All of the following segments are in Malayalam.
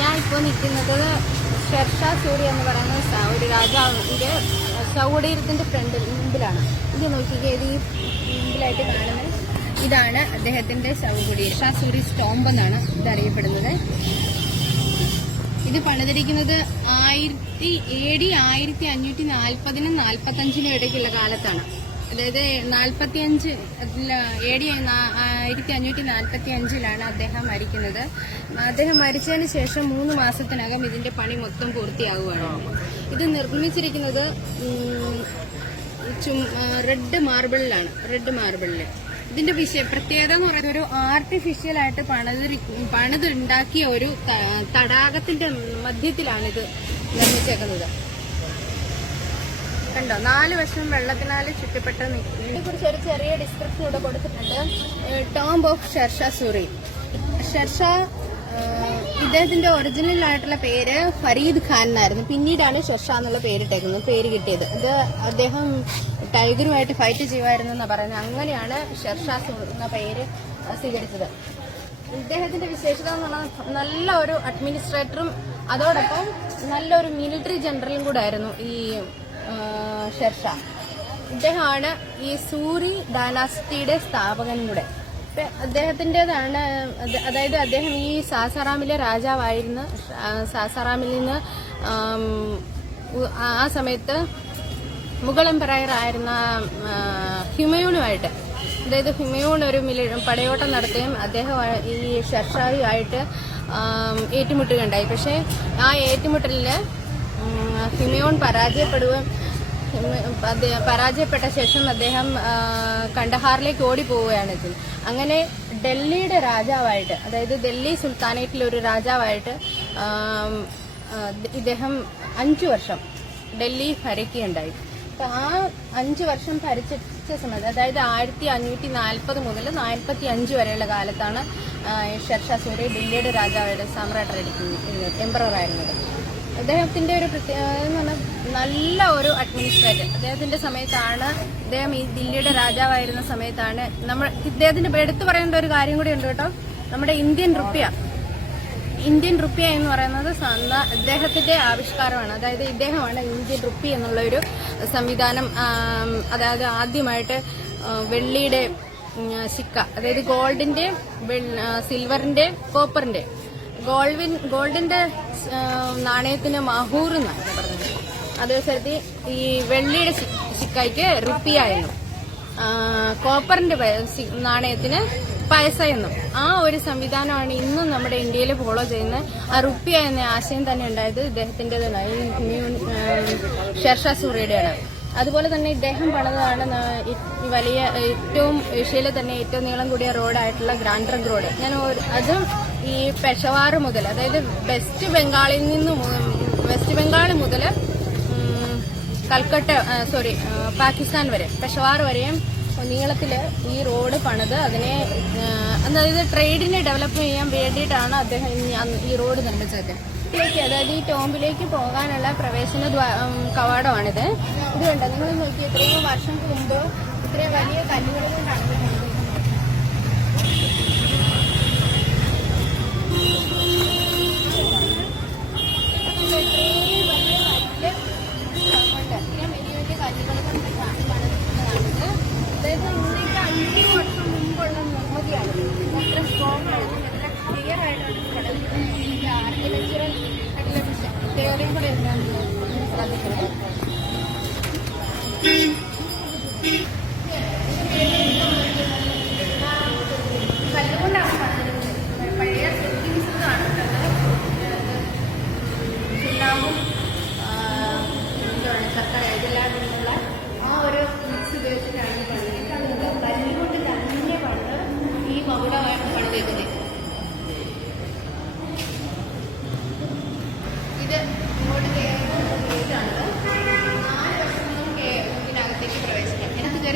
ഞാൻ ഇപ്പോൾ നിൽക്കുന്നത് ഷെർഷാ സൂരി എന്ന് പറയുന്ന ഒരു രാജാവിൻ്റെ ശവകുടീരത്തിൻ്റെ മുമ്പിലാണ്. ഇത് നോക്കിക്കേ, ഇത് ഈ മുമ്പിലായിട്ട് കാണുന്നത് ഇതാണ് അദ്ദേഹത്തിൻ്റെ ശവകുടീരം. ഷാ സൂരി സ്റ്റോംബ് എന്നാണ് ഇത് അറിയപ്പെടുന്നത്. ഇത് പണിതിരിക്കുന്നത് AD 1540-45 ഇടയ്ക്കുള്ള കാലത്താണ്. അതായത് AD 1545 അദ്ദേഹം മരിക്കുന്നത്. അദ്ദേഹം മരിച്ചതിന് ശേഷം 3 മാസത്തിനകം ഇതിന്റെ പണി മൊത്തം പൂർത്തിയാകുകയാണ്. ഇത് നിർമ്മിച്ചിരിക്കുന്നത് റെഡ് മാർബിളിലാണ്. ഇതിന്റെ പ്രത്യേകത എന്ന് പറയുന്നത് ഒരു ആർട്ടിഫിഷ്യൽ ആയിട്ട് പണിതുണ്ടാക്കിയ ഒരു തടാകത്തിന്റെ മധ്യത്തിലാണ് ഇത് നിർമ്മിച്ചേക്കുന്നത്. കണ്ടോ, 4 വശം വെള്ളത്തിനാൽ ചുറ്റപ്പെട്ട. ഇതിനെക്കുറിച്ച് ഒരു ചെറിയ ഡിസ്ക്രിപ്ഷൻ ഇവിടെ കൊടുത്തിട്ടുണ്ട്. Tomb of Sher Shah Suri. ഷെർഷാ ഇദ്ദേഹത്തിന്റെ ഒറിജിനൽ ആയിട്ടുള്ള പേര് ഫരീദ് ഖാൻ എന്നായിരുന്നു. പിന്നീടാണ് ഷെർഷാ എന്നുള്ള പേര് കിട്ടിയത്. ഇത് അദ്ദേഹം ടൈഗറുമായിട്ട് ഫൈറ്റ് ചെയ്യുമായിരുന്നു എന്നാണ് പറയുന്നത്. അങ്ങനെയാണ് ഷെർഷാ എന്ന പേര് സ്വീകരിച്ചത്. ഇദ്ദേഹത്തിന്റെ വിശേഷത എന്ന് പറഞ്ഞാൽ നല്ല ഒരു അഡ്മിനിസ്ട്രേറ്ററും അതോടൊപ്പം നല്ലൊരു മിലിറ്ററി ജനറലും കൂടെ ആയിരുന്നു ഈ ഷെർഷാ. ഇദ്ദേഹമാണ് ഈ സൂരി ഡൈനാസ്റ്റിയുടെ സ്ഥാപകനും കൂടെ. അദ്ദേഹത്തിൻ്റെതാണ്, അതായത് അദ്ദേഹം ഈ സാസാറാമിലെ രാജാവായിരുന്നു. സാസാറാമിൽ നിന്ന് ആ സമയത്ത് മുഗൾ എംപറയർ ആയിരുന്ന ഹുമയൂണുമായിട്ട്, അതായത് ഹുമയൂൺ ഒരു പടയോട്ടം നടത്തുകയും അദ്ദേഹം ഈ ഷെർഷായുമായിട്ട് ഏറ്റുമുട്ടുകയുണ്ടായി. പക്ഷേ ആ ഏറ്റുമുട്ടലിൽ ഹുമയൂൺ പരാജയപ്പെട്ട ശേഷം അദ്ദേഹം കണ്ടഹാറിലേക്ക് ഓടിപ്പോവുകയാണ്. അങ്ങനെ ഡൽഹിയുടെ രാജാവായിട്ട്, അതായത് ഡൽഹി സുൽത്താനേറ്റിലെ ഒരു രാജാവായിട്ട് ഇദ്ദേഹം 5 വർഷം ഡൽഹി ഭരിക്കുകയുണ്ടായി. ആ 5 വർഷം ഭരിച്ച സമയത്ത്, അതായത് 1540 മുതൽ 45 വരെയുള്ള കാലത്താണ് ഷെർഷാ സൂരി ഡൽഹിയുടെ രാജാവായിട്ട് എംപറർ ആയിരുന്നത്. അദ്ദേഹത്തിന്റെ ഒരു പ്രത്യേകത എന്ന് പറഞ്ഞാൽ നല്ല ഒരു അഡ്മിനിസ്ട്രേറ്റർ. അദ്ദേഹത്തിന്റെ സമയത്താണ്, അദ്ദേഹം ഈ ദില്ലിയുടെ രാജാവായിരുന്ന സമയത്താണ് ഇദ്ദേഹത്തിന്റെ എടുത്തു പറയേണ്ട ഒരു കാര്യം കൂടി ഉണ്ട് കേട്ടോ. നമ്മുടെ ഇന്ത്യൻ റുപ്യ എന്ന് പറയുന്നത് അദ്ദേഹത്തിന്റെ ആവിഷ്കാരമാണ്. അതായത് ഇദ്ദേഹമാണ് ഇന്ത്യൻ റുപ്പി എന്നുള്ള ഒരു സംവിധാനം, അതായത് ആദ്യമായിട്ട് വെള്ളിയുടെ സിക്ക, അതായത് ഗോൾഡിന്റെ, സിൽവറിന്റെ, കോപ്പറിന്റെ, ഗോൾഡിന്റെ നാണയത്തിന് മഹൂർ എന്നാണ് പറഞ്ഞത്. അതേസരത്തി ഈ വെള്ളിയുടെ സിക്കയ്ക്ക് റുപ്പിയായിരുന്നു, കോപ്പറിന്റെ നാണയത്തിന് പൈസ എന്നും. ആ ഒരു സംവിധാനമാണ് ഇന്നും നമ്മുടെ ഇന്ത്യയിൽ ഫോളോ ചെയ്യുന്നത്. ആ റുപ്പിയ എന്ന ആശയം തന്നെ ഉണ്ടായത് ഇദ്ദേഹത്തിൻ്റെതാണ്, ഈ ഷെർഷാ സൂരിയുടെയാണ്. അതുപോലെ തന്നെ ഇദ്ദേഹം പണിതാണ് ഈ വലിയ ഏഷ്യയിലെ തന്നെ ഏറ്റവും നീളം കൂടിയ റോഡായിട്ടുള്ള ഗ്രാൻഡ് ട്രങ്ക് റോഡ്. അതും ഈ പെഷവാർ മുതൽ, അതായത് വെസ്റ്റ് ബംഗാൾ മുതൽ പാകിസ്ഥാൻ വരെ, പെഷവാർ വരെയും നീളത്തില് ഈ റോഡ് പണിത് അതിനെ, അതായത് ട്രേഡിനെ ഡെവലപ്പ് ചെയ്യാൻ വേണ്ടിയിട്ടാണ് അദ്ദേഹം ഈ റോഡ് നിർമ്മിച്ചത്. അതായത് ഈ ടോംബിലേക്ക് പോകാനുള്ള പ്രവേശന കവാടമാണിത്. ഇത് കണ്ടോ, നിങ്ങൾ നോക്കി, എത്രയോ വർഷങ്ങൾക്ക് മുമ്പ് ഇത്രയും വലിയ കല്ലുകൾ കൊണ്ടാണ്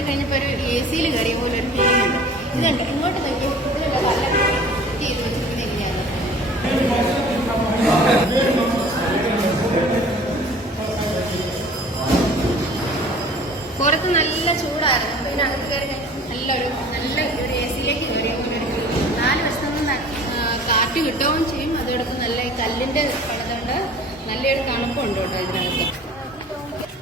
കഴിഞ്ഞപ്പോൾ ഒരു AC-യിൽ കയറിയ പോലെ ഒരു ഫീലിംഗ് ഉണ്ട്. ഇതുണ്ട്, ഇങ്ങോട്ട് നോക്കി, ഇതിലുള്ള കല്ലൊക്കെ ചെയ്ത് വെച്ചിരിക്കുന്നത് എങ്ങനെയാണ്. പുറത്ത് നല്ല ചൂടായിരുന്നു. അപ്പോൾ ഇതിനകത്ത് കയറി നല്ല ഒരു AC-യിലേക്ക് കയറിയ പോലെ ഒരു ഫീലിംഗ്. 4 വശത്തുനിന്ന് കാറ്റ് കിട്ടുകയും ചെയ്യും. അതെടുത്ത് നല്ല കല്ല് കല്ലിന്റെ പണിതുകൊണ്ട് നല്ലൊരു തണുപ്പുണ്ട് കേട്ടോ ഇതിനകത്ത്.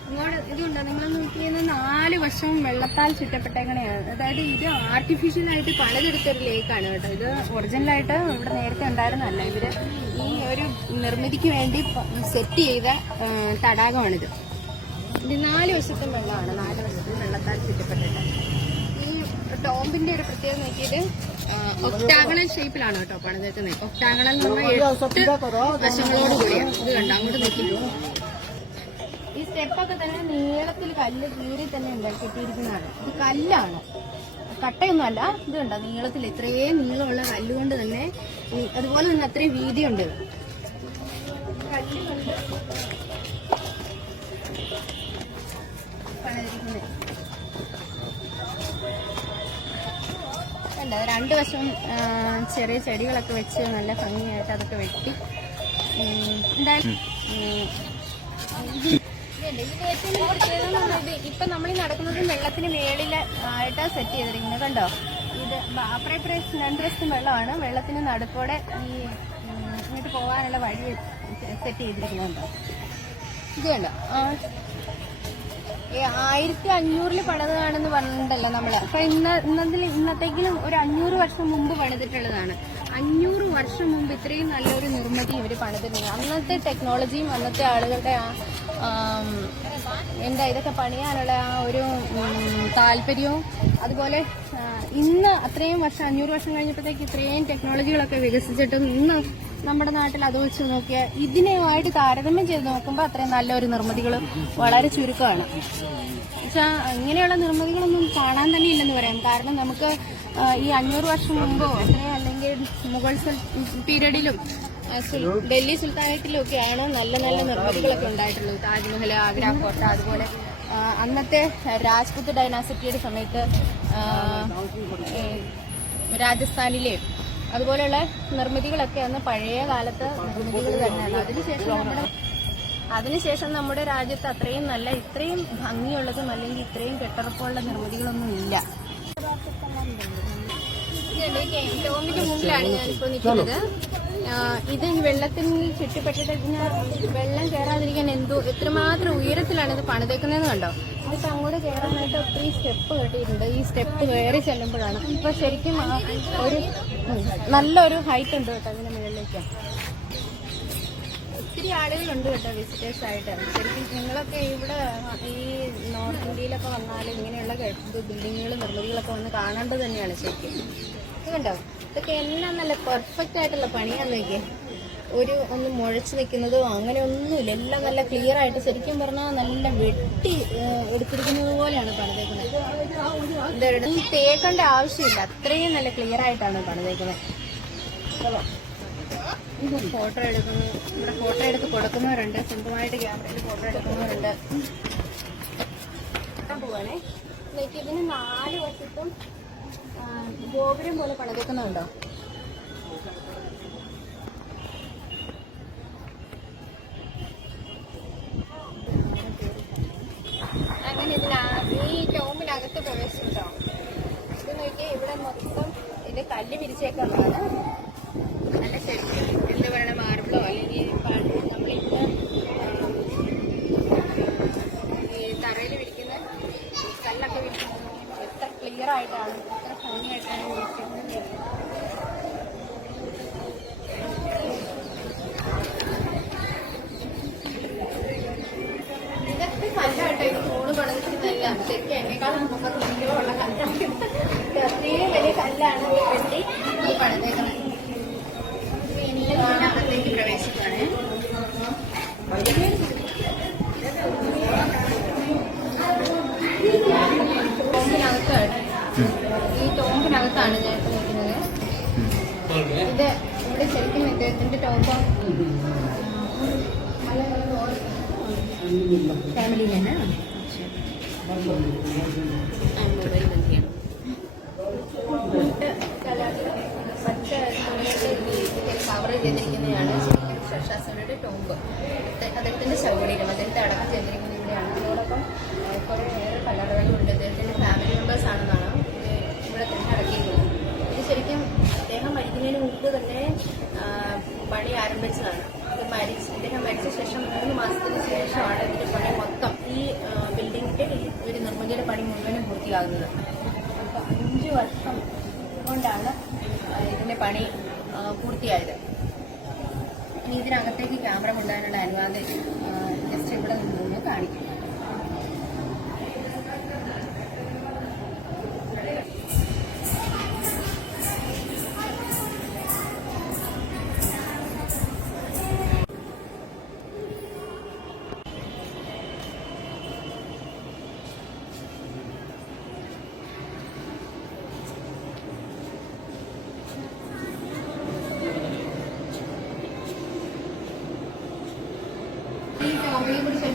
ഇങ്ങോട്ട് ഇതുണ്ടോ നിങ്ങൾ നോക്കിയത് 4 വശവും വെള്ളത്താൽ ചുറ്റപ്പെട്ടേക്കണെയാണ്. അതായത് ഇത് ആർട്ടിഫിഷ്യലായിട്ട് പണിതെടുത്തൊരു ലേക്കാണ് കേട്ടോ. ഇത് ഒറിജിനലായിട്ട് ഇവിടെ നേരത്തെ ഉണ്ടായിരുന്നല്ല. ഇവര് ഈ ഒരു നിർമ്മിതിക്ക് വേണ്ടി സെറ്റ് ചെയ്ത തടാകമാണിത്. ഇത് 4 വശത്തും വെള്ളമാണ്. 4 വശത്തും വെള്ളത്താൽ ചുറ്റപ്പെട്ടിട്ട്. ഈ ടോംബിന്റെ ഒരു പ്രത്യേകത നോക്കിയത് ഒക്ടാഗണൽ ഷേപ്പിലാണ് കേട്ടോ പണിതേക്കുന്നത്. ഒക്ടാഗണൽ എന്ന് പറഞ്ഞാൽ 8 വശങ്ങളോട് കൂടിയാണ്. ഇത് കണ്ടോ അങ്ങോട്ട് നോക്കി. ഈ സ്റ്റെപ്പൊക്കെ തന്നെ നീളത്തിൽ കല്ല് കീറി തന്നെ ഉണ്ടാക്കിയിട്ടിരിക്കുന്നതാണ്. ഇത് കല്ലാണ്, കട്ടയൊന്നുമല്ല. ഇത് കണ്ടോ നീളത്തിൽ ഇത്രയും നീളമുള്ള കല്ലുകൊണ്ട് തന്നെ, അതുപോലെ തന്നെ അത്രയും വീതിയുണ്ട്. കല്ലുകൊണ്ട് പണിതിരിക്കുന്നത് കണ്ടോ. 2 വശവും ചെറിയ ചെടികളൊക്കെ വെച്ച് നല്ല ഭംഗിയായിട്ട് അതൊക്കെ വെട്ടി എന്തായാലും ഇതിന്റെ ഏറ്റവും പ്രത്യേകത ഇപ്പൊ നമ്മൾ ഈ നടക്കുന്നത് വെള്ളത്തിന് മേളില് ആയിട്ട് സെറ്റ് ചെയ്തിരിക്കുന്നത് കണ്ടോ. ഇത് അപ്പുറേ 2 വശത്തും വെള്ളമാണ്. വെള്ളത്തിന് നടുക്കോടെ ഈ ഇങ്ങോട്ട് പോകാനുള്ള വഴി സെറ്റ് ചെയ്തിരിക്കുന്നുണ്ടോ. ഇത് കണ്ടോ 1500 പണിതതാണെന്ന് പറഞ്ഞിട്ടുണ്ടല്ലോ നമ്മള്. അപ്പൊ ഇന്നത്തേക്കിലും ഒരു 500 വർഷം മുമ്പ് പണിതിട്ടുള്ളതാണ്. 500 വർഷം മുമ്പ് ഇത്രയും നല്ലൊരു നിർമ്മിതി ഇവര് പണിതിട്ടുണ്ട്. അന്നത്തെ ടെക്നോളജിയും അന്നത്തെ ആളുകളുടെ ഇതൊക്കെ പണിയാനുള്ള ആ ഒരു താല്പര്യവും, അതുപോലെ ഇന്ന് അത്രയും വർഷം 500 വർഷം കഴിഞ്ഞപ്പോഴത്തേക്ക് ഇത്രയും ടെക്നോളജികളൊക്കെ വികസിച്ചിട്ടും ഇന്ന് നമ്മുടെ നാട്ടിൽ അത് വെച്ച് നോക്കിയാൽ ഇതിനുമായിട്ട് താരതമ്യം ചെയ്ത് നോക്കുമ്പോൾ അത്രയും നല്ലൊരു നിർമ്മിതികൾ വളരെ ചുരുക്കമാണ്. പക്ഷെ ഇങ്ങനെയുള്ള നിർമ്മിതികളൊന്നും കാണാൻ തന്നെ ഇല്ലെന്ന് പറയാം. കാരണം നമുക്ക് ഈ 500 വർഷം മുമ്പോ അത്രയും അല്ലെങ്കിൽ മുഗൾ പീരീഡിലും ഡൽഹി സുൽത്താനത്തിലും ഒക്കെയാണ് നല്ല നല്ല നിർമ്മിതികളൊക്കെ ഉണ്ടായിട്ടുള്ളത്. താജ്മഹൽ, ആഗ്ര കോട്ട, അതുപോലെ അന്നത്തെ രാജ്പുത് ഡൈനാസിറ്റിയുടെ സമയത്ത് രാജസ്ഥാനിലെ അതുപോലെയുള്ള നിർമ്മിതികളൊക്കെ അന്ന് പഴയ കാലത്ത് നിർമ്മിതികൾ തന്നെയാണ്. അതിനുശേഷം നമ്മുടെ രാജ്യത്ത് അത്രയും നല്ല ഇത്രയും ഭംഗിയുള്ളതും അല്ലെങ്കിൽ ഇത്രയും കെട്ടുറപ്പുള്ള നിർമ്മിതികളൊന്നും ഇല്ല. ടോമിന്റെ മുമ്പിലാണ് ഞാനിപ്പോ നിൽക്കുന്നത്. ഇത് വെള്ളത്തിൽ ചുറ്റിപ്പെട്ടിട്ട് വെള്ളം കയറാതിരിക്കാൻ എത്രമാത്രം ഉയരത്തിലാണ് ഇത് പണിതേക്കുന്നതെന്ന് കണ്ടോ. ഇതിപ്പോ അങ്ങോട്ട് കയറാനായിട്ട് ഒത്തിരി സ്റ്റെപ്പ് കെട്ടിയിട്ടുണ്ട്. ഈ സ്റ്റെപ്പ് കയറി ചെല്ലുമ്പോഴാണ് ഇപ്പൊ ശരിക്കും ഒരു നല്ലൊരു ഹൈറ്റ് ഉണ്ട് കേട്ടോ ഇതിന് മുകളിലേക്ക്. ഒത്തിരി ആളുകളുണ്ട് കേട്ടോ വിസിറ്റേഴ്സ് ആയിട്ട്. ശരിക്കും നിങ്ങളൊക്കെ ഇവിടെ ഈ നോർത്ത് ഇന്ത്യയിലൊക്കെ വന്നാൽ ഇങ്ങനെയുള്ള ബിൽഡിങ്ങുകളും നിർമ്മിതികളൊക്കെ വന്ന് കാണേണ്ടത് തന്നെയാണ് ശരിക്കും. ഇത് കണ്ടോ ഇതൊക്കെ എല്ലാം നല്ല പെർഫെക്റ്റ് ആയിട്ടുള്ള പണിയാന്ന് നോക്കിയേ. ഒന്ന് മുഴച്ചു നിൽക്കുന്നതോ അങ്ങനെ ഒന്നുമില്ല. എല്ലാം നല്ല ക്ലിയർ ആയിട്ട് ശരിക്കും പറഞ്ഞാൽ നല്ല വെട്ടി എടുത്തിരിക്കുന്നത് പോലെയാണ് പണിതേക്കുന്നത്. ഈ തേക്കേണ്ട ആവശ്യമില്ല, അത്രയും നല്ല ക്ലിയർ ആയിട്ടാണ് പണിതേക്കുന്നത്. ഫോട്ടോ എടുക്കുന്നു, ഇവിടെ ഫോട്ടോ എടുത്ത് കൊടുക്കുന്നവരുണ്ട്, സ്വന്തമായിട്ട് ക്യാമറയിൽ ഫോട്ടോ എടുക്കുന്നവരുണ്ട്. പോവാണേ ഇതിന് 4 വശത്തും ഗോപുരം പോലെ പണിതേക്കുന്നുണ്ടോ. അങ്ങനെ ഈ ടോമിനകത്ത് പ്രവേശിച്ചിട്ടോ. ഇത് നോക്കിയാൽ ഇവിടെ മൊത്തം ഇത് കല്ല് പിരിച്ചേക്കുന്നതാണ്. നല്ല ശരിക്കും എന്താ പറയണ മാർബിളോ അല്ലെങ്കിൽ നമ്മളിപ്പോൾ ഈ തറയിൽ വിരിക്കുന്ന കല്ലൊക്കെ വിരിക്കുന്നത് എത്ര ക്ലിയർ ആയിട്ടാണ്, എത്ര ഭംഗിയായിട്ടാണ് വിരിക്കുന്നത്. ഇതൊക്കെ കല്ലാട്ടോ. ഇത് തൂണ് പണിതിരുന്നല്ല, ശരിക്കും എന്നെക്കാളും 30 കിലോ ഉള്ള കല്ലാണ്. അത്രയും വലിയ കല്ലാണ് വെട്ടി ഇത് പണിതേക്കുന്നത്. അകത്തേക്ക് പ്രവേശിക്കുകയാണ്. ഈ ടോമ്പിനകത്താണ് ഞാൻ ഇപ്പോൾ നിൽക്കുന്നത്. ഇത് ഇവിടെ ശരിക്കും ഇദ്ദേഹത്തിന്റെ ടോമ്പ് ഫാമിലിയിലാണ്. മൊബൈൽ ബന്ധിയാണ്. പച്ച കവർ ചെയ്തിരിക്കുന്നതാണ് ശാസ്ത്രയുടെ ടോമ്പ്. അദ്ദേഹത്തിന്റെ ശവകുടീരം, അദ്ദേഹത്തെ അടക്കം ചെയ്തിരിക്കുന്ന ഇവിടെയാണ്. അതോടൊപ്പം കുറേയേറെ കല്ലറകളുണ്ട്. അദ്ദേഹത്തിന്റെ ഫാമിലി മെമ്പേഴ്സ് ആണെന്നാണ് ഇവിടെ തന്നെ അടക്കിയിട്ടുള്ളത്. ഇത് ശരിക്കും അദ്ദേഹം മരിക്കുന്നതിന് മുമ്പ് തന്നെ പണി ആരംഭിച്ചതാണ്. അദ്ദേഹം മരിച്ച ശേഷം 3 മാസത്തിന് ശേഷമാണ് ഇതിന്റെ പണി മൊത്തം ഈ ബിൽഡിങ്ങിന്റെ ഒരു നിർമ്മിതിയുടെ പണി മുഴുവനും പൂർത്തിയാകുന്നത്. അപ്പോൾ 5 വർഷം കൊണ്ടാണ് ഇതിന്റെ പണി പൂർത്തിയായത്. ഇനി ഇതിനകത്തേക്ക് ക്യാമറ കൊണ്ടുവരാനുള്ള അനുവാദം ജസ്റ്റ് ഇവിടെ നിന്ന് കാണിക്കും.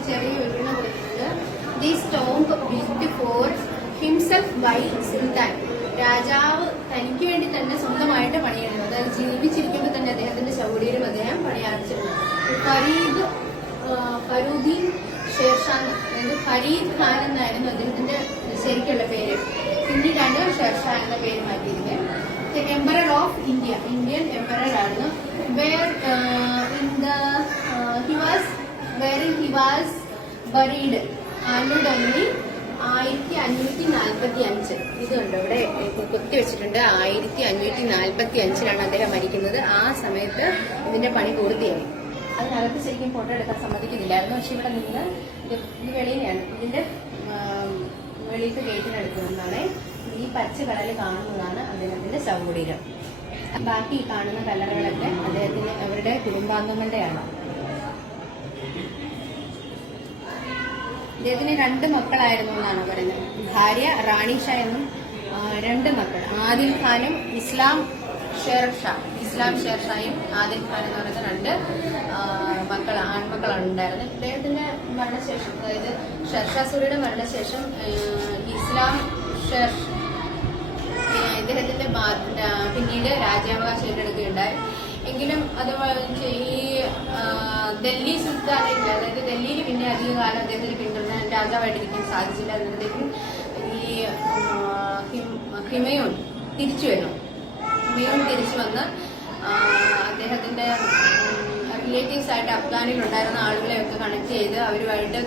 ചെറിയ വിവരണം കൊടുക്കുന്നത് this tomb built for himself by sultan. രാജാവ് തനിക്ക് വേണ്ടി തന്നെ സ്വന്തമായിട്ട് പണിയെടുത്തു. അതായത് ജീവിച്ചിരിക്കുമ്പോൾ തന്നെ അദ്ദേഹത്തിന്റെ ശൗര്യരും അദ്ദേഹം പണിയാർച്ചിരുന്നു. ഫരീദുദ്ദീൻ ഷേർഷാൻ, അതായത് ഫരീദ് ഖാൻ എന്നായിരുന്നു അദ്ദേഹത്തിന്റെ ശരിക്കുള്ള പേര്. പിന്നീടാണ് ഷേർഷാ എന്ന പേര് മാറ്റിയിരിക്കുന്നത്. Emperor of India, Indian emperor ആയിരുന്നു. Wherein he was buried annual only 1545. ഇതുണ്ട് ഇവിടെ കൊത്തി വെച്ചിട്ടുണ്ട്. 1545 അദ്ദേഹം മരിക്കുന്നത്. ആ സമയത്ത് ഇതിന്റെ പണി പൂർത്തിയായി. അതിനകത്ത് ശരിക്കും ഫോട്ടോ എടുക്കാൻ സമ്മതിക്കുന്നില്ലായിരുന്നു. പക്ഷെ ഇവിടെ നിന്ന് ഇത് വെളിയിലാണ്, ഇതിന്റെ വെളിയിലത്തെ ഗേറ്റിനടുത്തുനിന്നാണ് ഈ പച്ച കടല് കാണുന്നതാണ് അദ്ദേഹത്തിന്റെ ശവകുടീരം. ബാക്കി കാണുന്ന കല്ലറകളൊക്കെ അദ്ദേഹത്തിന് അവരുടെ കുടുംബാംഗങ്ങളുടെയാണ്. അദ്ദേഹത്തിന് 2 മക്കളായിരുന്നു എന്നാണ് പറയുന്നത്. ഭാര്യ റാണി ഷാ എന്നും 2 മക്കൾ, ആദിൽ ഖാനും ഇസ്ലാം ഷേർഷായും ആദിൽ ഖാൻ എന്ന് പറയുന്ന 2 ആൺമക്കളാണ് ഉണ്ടായിരുന്നത്. ഇദ്ദേഹത്തിന്റെ മരണശേഷം, അതായത് ഷേർഷാ സൂരിയുടെ മരണശേഷം ഇസ്ലാം ഇദ്ദേഹത്തിന്റെ പിന്നീട് രാജ്യാവകാശം ഏറ്റെടുക്കുകയുണ്ടായി. എങ്കിലും അതുപോലെ ഈ ഡൽഹി സുൽത്താനായിട്ട്, അതായത് ഡൽഹിയിൽ പിന്നെ അധിക കാലം അദ്ദേഹത്തിന് പിന്തുടരാൻ രാജാവായിട്ടിരിക്കാൻ സാധിച്ചില്ല. അതിനകത്തേക്കും ഈ ഹിമയൂൺ തിരിച്ചു വന്ന് അദ്ദേഹത്തിന്റെ റിലേറ്റീവ്സ് ആയിട്ട് അഫ്ഗാനിൽ ഉണ്ടായിരുന്ന ആളുകളെയൊക്കെ കണക്ട് ചെയ്ത് അവരുമായിട്ട്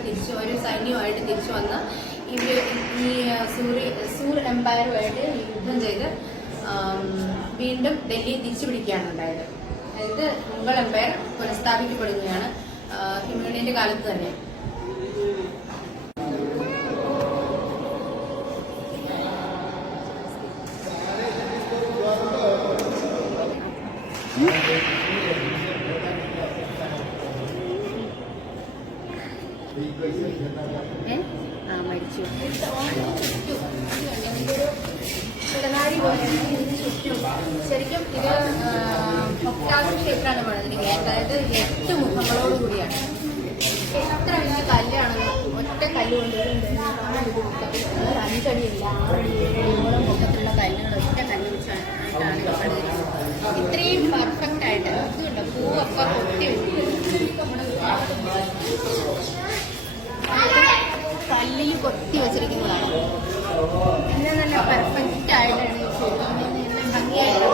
ഒരു സൈന്യവുമായിട്ട് തിരിച്ചു വന്ന് ഈ സൂർ എംപയറുമായിട്ട് യുദ്ധം ചെയ്ത് വീണ്ടും ഡൽഹി തിരിച്ചു പിടിക്കുകയാണ് ഉണ്ടായത്. അതായത് മുഗൾ എംപയർ പുനഃസ്ഥാപിക്കപ്പെടുകയാണ് ഹിമയൂണിന്റെ കാലത്ത് തന്നെ. മരിച്ചു ഇടനാഴി പോലെ ചുറ്റും ശരിക്കും ഇത് ഒക്ടാവ് ക്ഷേത്രമാണ് പണിതിരിക്കുന്നത്. അതായത് 8 മുഖങ്ങളോട് കൂടിയാണ്. എത്ര വലിയ കല്ലാണെന്ന് ഒറ്റ കല്ലുകൊണ്ട് 5 അടിയില്ല, 6 അടി, 7 അടിയോളം പൊക്കത്തിലുള്ള കല്ലുകൾ ഒറ്റ കല്ല് വെച്ചാണ് പണിതിരിക്കുന്നത്. ഇത്രയും പെർഫെക്റ്റ് ആയിട്ട് ഇതുണ്ട്. പൂവൊക്കെ കൊത്തി കല്ലിൽ കൊത്തി വെച്ചിരിക്കുന്നതാണ്. പിന്നെ നല്ല പെർഫെക്റ്റ് ആയിട്ടാണ് ഭംഗിയായിട്ട്.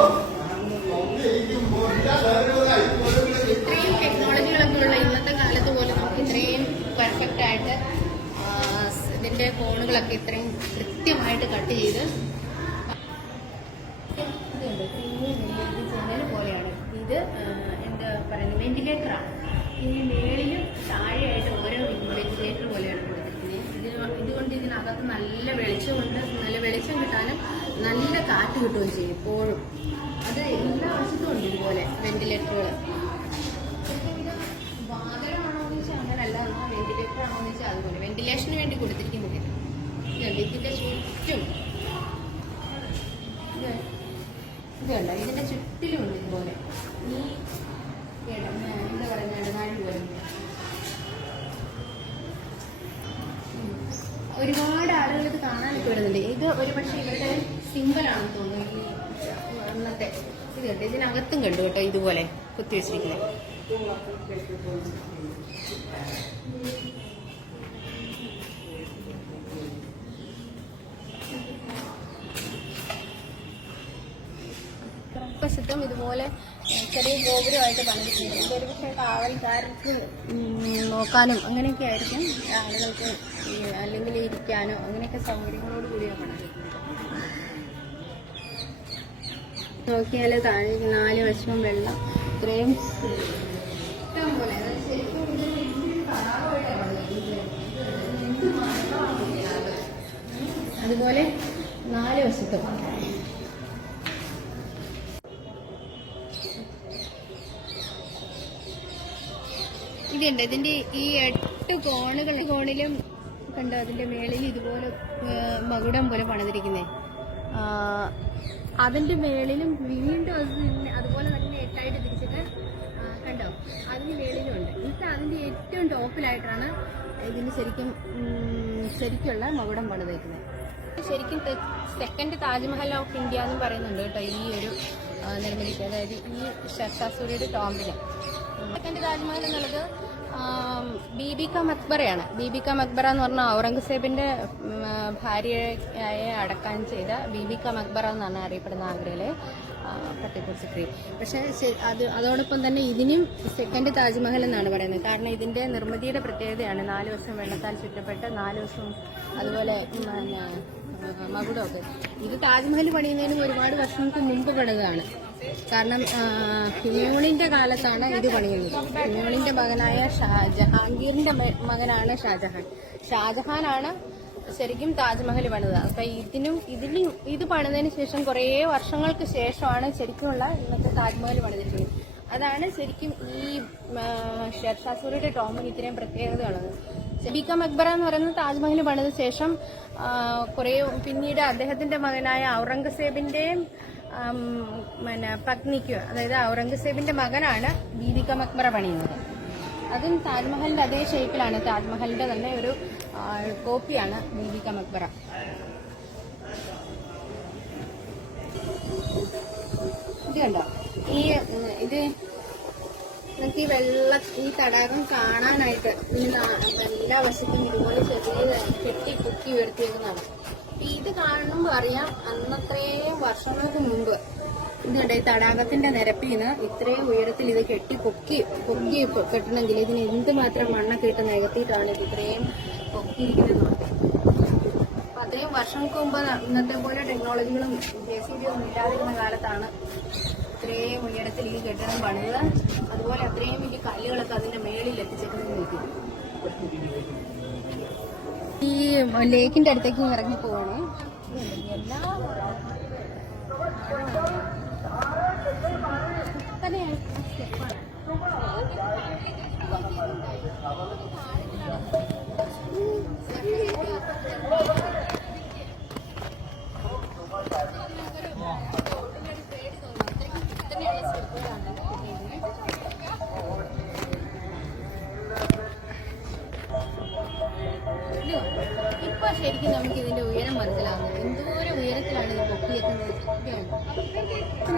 ഇത്രയും ടെക്നോളജികളൊക്കെ ഉള്ള ഇന്നത്തെ കാലത്ത് പോലും നമുക്ക് ഇത്രയും പെർഫെക്റ്റ് ആയിട്ട് ഇതിന്റെ കോണുകളൊക്കെ ഇത്രയും കൃത്യമായിട്ട് കട്ട് ചെയ്ത് ജനൽ പോലെയാണ്. ഇത് എന്താ പറയുന്നത്, വെന്റിലേറ്ററാണ്. ഈ മേളിലും താഴെയായിട്ട് ഓരോ വെന്റിലേറ്റർ പോലെയാണ് കൊടുത്തിരിക്കുന്നത്. ഇതുകൊണ്ട് ഇതിനകത്ത് നല്ല വെളിച്ചം കിട്ടാനും നല്ല കാറ്റ് കിട്ടുകയും ചെയ്യും എപ്പോഴും. അത് എല്ലാ വശത്തും ഉണ്ട് ഇതുപോലെ വെന്റിലേറ്ററുകൾ. വാതകമാണോ എന്ന് വെച്ചാൽ അങ്ങനല്ല, വെന്റിലേറ്റർ ആണോ എന്ന് വെച്ചാൽ അതുപോലെ വെന്റിലേഷന് വേണ്ടി കൊടുത്തിരിക്കുന്നില്ല. ഇതിന്റെ ചുറ്റും ഇതുണ്ട്, ഇതിന്റെ ചുറ്റിലും ഉണ്ട് ഇതുപോലെ ഈ എന്താ പറയുക ഇടനാഴി പോലെ. ഒരുപാട് ആളുകൾ ഇത് കാണാനൊക്കെ വരുന്നുണ്ട്. ഇത് ഒരു പക്ഷേ ഇവരുടെ സിംബലാണെന്ന് തോന്നുന്നു. ഈ അന്നത്തെ ഇത് കണ്ടു, ഇതിനകത്തും കണ്ടു കേട്ടോ ഇതുപോലെ കുത്തിവെച്ചിരിക്കുന്നത്. ഉൾവശത്തും ഇതുപോലെ ചെറിയ ഗോപുരമായിട്ട് പണിതിട്ടുണ്ട്. ഇതൊരു പക്ഷേ കാവൽക്കാർക്ക് നോക്കാനും അങ്ങനെയൊക്കെ ആയിരിക്കും, ആളുകൾക്ക് അല്ലെങ്കിൽ ഇരിക്കാനോ അങ്ങനെയൊക്കെ സൗകര്യങ്ങളോട് കൂടിയാണ് പണിതിട്ടുണ്ട്. നോക്കിയാൽ താഴെ 4 വശവും വെള്ളം ഇത്രയും ഇഷ്ടം പോലെ. അതുപോലെ 4 വശത്തും ഇതുണ്ട്. ഇതിന്റെ ഈ 8 കോണിലും കണ്ടോ, അതിന്റെ മേളിൽ ഇതുപോലെ മകുടം പോലെ പണിതിരിക്കുന്നേ. അതിന്റെ മേളിലും വീണ്ടും അതുപോലെ തന്നെ 8ആയിട്ട് തിരിച്ചിട്ട് കണ്ടോ, അതിന് മേളിലുണ്ട്. ഇത് അതിന്റെ ഏറ്റവും ടോപ്പിലായിട്ടാണ് ഇതിന് ശരിക്കുള്ള മകുടം പണിതേക്കുന്നത്. ശരിക്കും സെക്കൻഡ് താജ്മഹൽ ഓഫ് ഇന്ത്യ എന്ന് പറയുന്നുണ്ട് കേട്ടോ ഈ ഒരു നിർമ്മിതിക്ക്, അതായത് ഈ ഷെർഷാ സൂരിയുടെ ടോംബിന്. സെക്കൻഡ് താജ്മഹൽ എന്നുള്ളത് ബീബി കാ മക്ബറയാണ്. ബീബി കാ മക്ബറ എന്ന് പറഞ്ഞാൽ ഔറംഗസേബിന്റെ ഭാര്യയെ അടക്കാൻ ചെയ്ത ബീബി കാ മക്ബറ എന്നാണ് അറിയപ്പെടുന്ന ആഗ്രയിലെ ഫത്തേപൂർ സിക്രി. പക്ഷേ അതോടൊപ്പം തന്നെ ഇതിനും സെക്കൻഡ് താജ്മഹൽ എന്നാണ് പറയുന്നത്. കാരണം ഇതിന്റെ നിർമ്മിതിയുടെ പ്രത്യേകതയാണ് 4 വശം വെള്ളത്താൽ ചുറ്റപ്പെട്ട് 4 വശം അതുപോലെ മകുടമൊക്കെ. ഇത് താജ്മഹൽ പണിയുന്നതിനും ഒരുപാട് വർഷങ്ങൾക്ക് മുമ്പ് പണിതാണ്. കാരണം ഹുമയൂണിന്റെ കാലത്താണ് ഇത് പണിയുന്നത്. ഹുമയൂണിന്റെ മകനായ ജഹാംഗീറിന്റെ മകനാണ് ഷാജഹാൻ. ഷാജഹാനാണ് ശരിക്കും താജ്മഹൽ പണിത്. അപ്പൊ ഇത് പണിതതിന് ശേഷം കുറേ വർഷങ്ങൾക്ക് ശേഷമാണ് ശരിക്കുമുള്ള ഇന്നത്തെ താജ്മഹൽ പണിതിരിക്കുന്നത്. അതാണ് ശരിക്കും ഈ ഷെർഷാ സൂരിയുടെ ടോമിന് ഇത്രയും പ്രത്യേകതയുള്ളത്. ബീബി കാ മക്ബറ എന്ന് പറയുന്നത് താജ്മഹൽ പണിത ശേഷം പിന്നീട് അദ്ദേഹത്തിന്റെ മകനായ ഔറംഗസേബിന്റെയും പത്നിക്ക്, അതായത് ഔറംഗസേബിന്റെ മകനാണ് ബീബി കാ മക്ബറ പണിയുന്നത്. അതും താജ്മഹലിന്റെ അതേ ഷേപ്പിലാണ്. താജ്മഹലിന്റെ തന്നെ ഒരു കോപ്പിയാണ് ബീബി കാ മക്ബറ. ഇത് കണ്ടോ, ഇത് നമുക്ക് ഈ തടാകം കാണാനായിട്ട് എല്ലാ വശത്തും ഇതുപോലെ ചെറിയ കെട്ടി പൊക്കി ഉയർത്തിയേക്കുന്നതാണ്. ഇത് കാണുമ്പോൾ അറിയാം അന്നത്രയും വർഷങ്ങൾക്ക് മുമ്പ് ഇതുണ്ട് ഈ തടാകത്തിന്റെ നിരപ്പിൽ നിന്ന് ഇത്രയും ഉയരത്തിൽ ഇത് പൊക്കി കെട്ടണമെങ്കിൽ ഇതിന് എന്തുമാത്രം മണ്ണൊക്കെ ഇട്ട് നികത്തിയിട്ടാണ് ഇത് ഇത്രയും പൊക്കിയിരിക്കുന്നത്. അപ്പൊ അത്രയും വർഷങ്ങൾക്ക് മുമ്പ് ഇന്നത്തെ പോലെ ടെക്നോളജികളും JCB ഒന്നും ഇല്ലാതിരുന്ന കാലത്താണ് ഇത്രയും ഉയരത്തിൽ ഈ കെട്ടിടം പണിത്. അതുപോലെ അത്രയും വലിയ കല്ലുകളൊക്കെ അതിന്റെ മേളിൽ എത്തിച്ചേക്കുന്നത് നിൽക്കും. ഈ ലേക്കിന്റെ അടുത്തേക്ക് ഇറങ്ങി പോകണം. എല്ലാ ഇപ്പൊ ശരിക്കും നമുക്ക് ഇതിന്റെ ഉയരം മനസ്സിലാവുന്നത്. എന്തോരം ഉയരത്തിലാണ് ഇത് പൊക്കിയെത്തുന്നത്.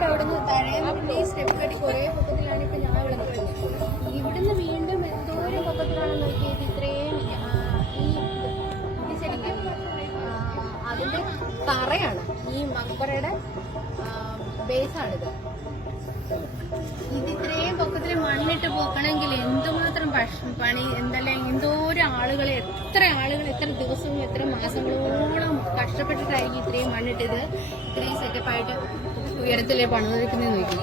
അവിടുന്ന് തഴയുന്നതിന്റെ ഈ സ്റ്റെപ്പ് കെട്ടി കുറെ പൊക്കത്തിലാണ് ഇപ്പൊ ഞാൻ ഇവിടെ നിൽക്കുന്നത്. ഇവിടുന്ന് വീണ്ടും എന്തോരം പൊക്കത്തിലാണെന്ന് നോക്കിയത്. ഇത്രയും ഇത് ശരിക്കും അതിന്റെ തറയാണ്. ഈ മക്ബറയുടെ ബേസാണിത്. ഇത് ഇത്രയും പൊക്കത്തിൽ മണ്ണിട്ട് പോക്കണമെങ്കിൽ എന്തുമാത്രം പണി, എന്തോരം ആളുകൾ, എത്ര ദിവസവും എത്ര മാസങ്ങളോളം കഷ്ടപ്പെട്ടിട്ടായിരിക്കും ഇത്രയും മണ്ണിട്ട് ഇത് ഇത്രയും സെറ്റപ്പായിട്ട് ഉയരത്തിലെ പണിതിരിക്കുന്നത് നോക്കി.